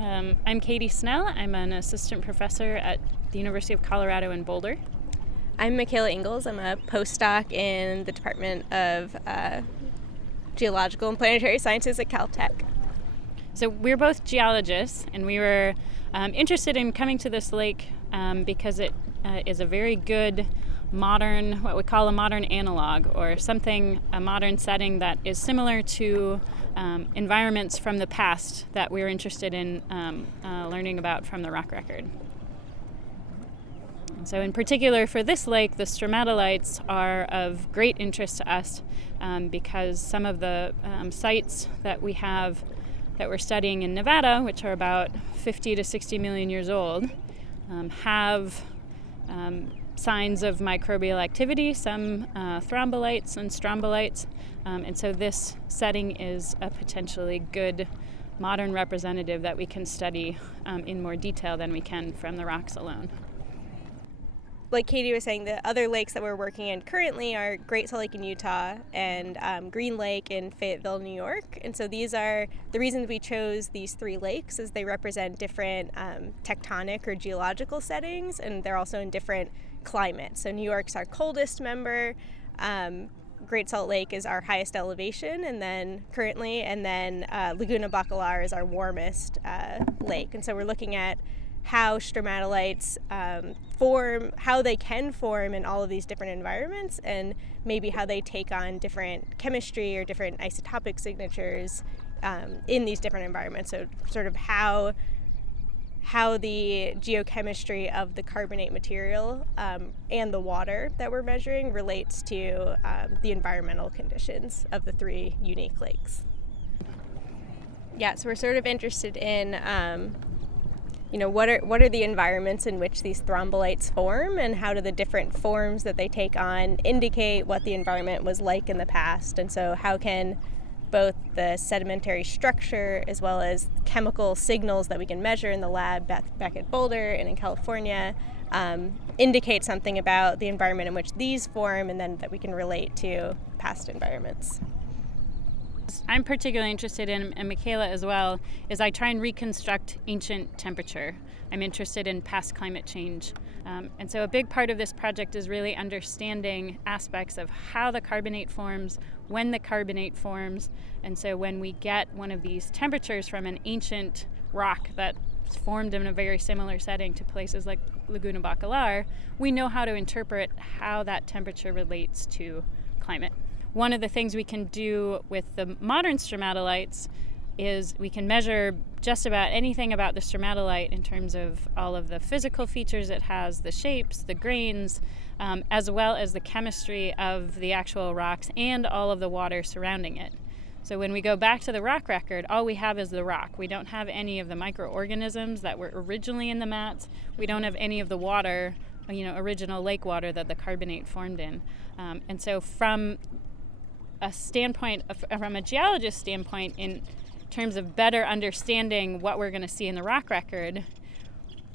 I'm Katie Snell. I'm an assistant professor at the University of Colorado in Boulder. I'm Michaela Ingalls. I'm a postdoc in the Department of Geological and Planetary Sciences at Caltech. So we're both geologists, and we were interested in coming to this lake because it is a very good modern, what we call a modern analog, or something, a modern setting that is similar to environments from the past that we're interested in learning about from the rock record. And so in particular for this lake, the stromatolites are of great interest to us because some of the sites that we have that we're studying in Nevada, which are about 50 to 60 million years old, have signs of microbial activity, some thrombolites and strombolites, and so this setting is a potentially good modern representative that we can study in more detail than we can from the rocks alone. Like Katie was saying, the other lakes that we're working in currently are Great Salt Lake in Utah and Green Lake in Fayetteville, New York. And so these are the reasons we chose these three lakes is they represent different tectonic or geological settings, and they're also in different climates. So New York's our coldest member. Great Salt Lake is our highest elevation, and then Laguna Bacalar is our warmest lake. And so we're looking at how stromatolites form, how they can form in all of these different environments, and maybe how they take on different chemistry or different isotopic signatures in these different environments. So sort of how the geochemistry of the carbonate material and the water that we're measuring relates to the environmental conditions of the three unique lakes. Yeah, so we're sort of interested in what are the environments in which these thrombolites form, and how do the different forms that they take on indicate what the environment was like in the past? And so how can both the sedimentary structure as well as chemical signals that we can measure in the lab back at Boulder and in California indicate something about the environment in which these form, and then that we can relate to past environments? I'm particularly interested in, and Michaela as well, is I try and reconstruct ancient temperature. I'm interested in past climate change. And so a big part of this project is really understanding aspects of how the carbonate forms, when the carbonate forms. And so when we get one of these temperatures from an ancient rock that's formed in a very similar setting to places like Laguna Bacalar, we know how to interpret how that temperature relates to climate. One of the things we can do with the modern stromatolites is we can measure just about anything about the stromatolite in terms of all of the physical features it has, the shapes, the grains, as well as the chemistry of the actual rocks and all of the water surrounding it. So when we go back to the rock record, all we have is the rock. We don't have any of the microorganisms that were originally in the mats. We don't have any of the water, original lake water that the carbonate formed in. And so from a geologist standpoint, in terms of better understanding what we're going to see in the rock record,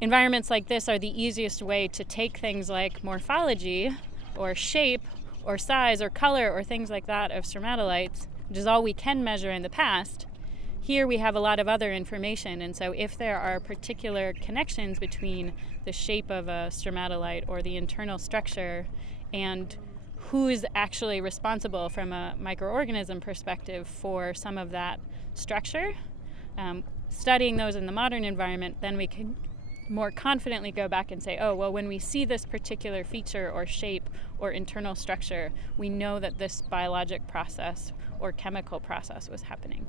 environments like this are the easiest way to take things like morphology or shape or size or color or things like that of stromatolites, which is all we can measure in the past. Here we have a lot of other information, and so if there are particular connections between the shape of a stromatolite or the internal structure and who's actually responsible from a microorganism perspective for some of that structure, studying those in the modern environment, then we can more confidently go back and say, oh, well, when we see this particular feature or shape or internal structure, we know that this biologic process or chemical process was happening.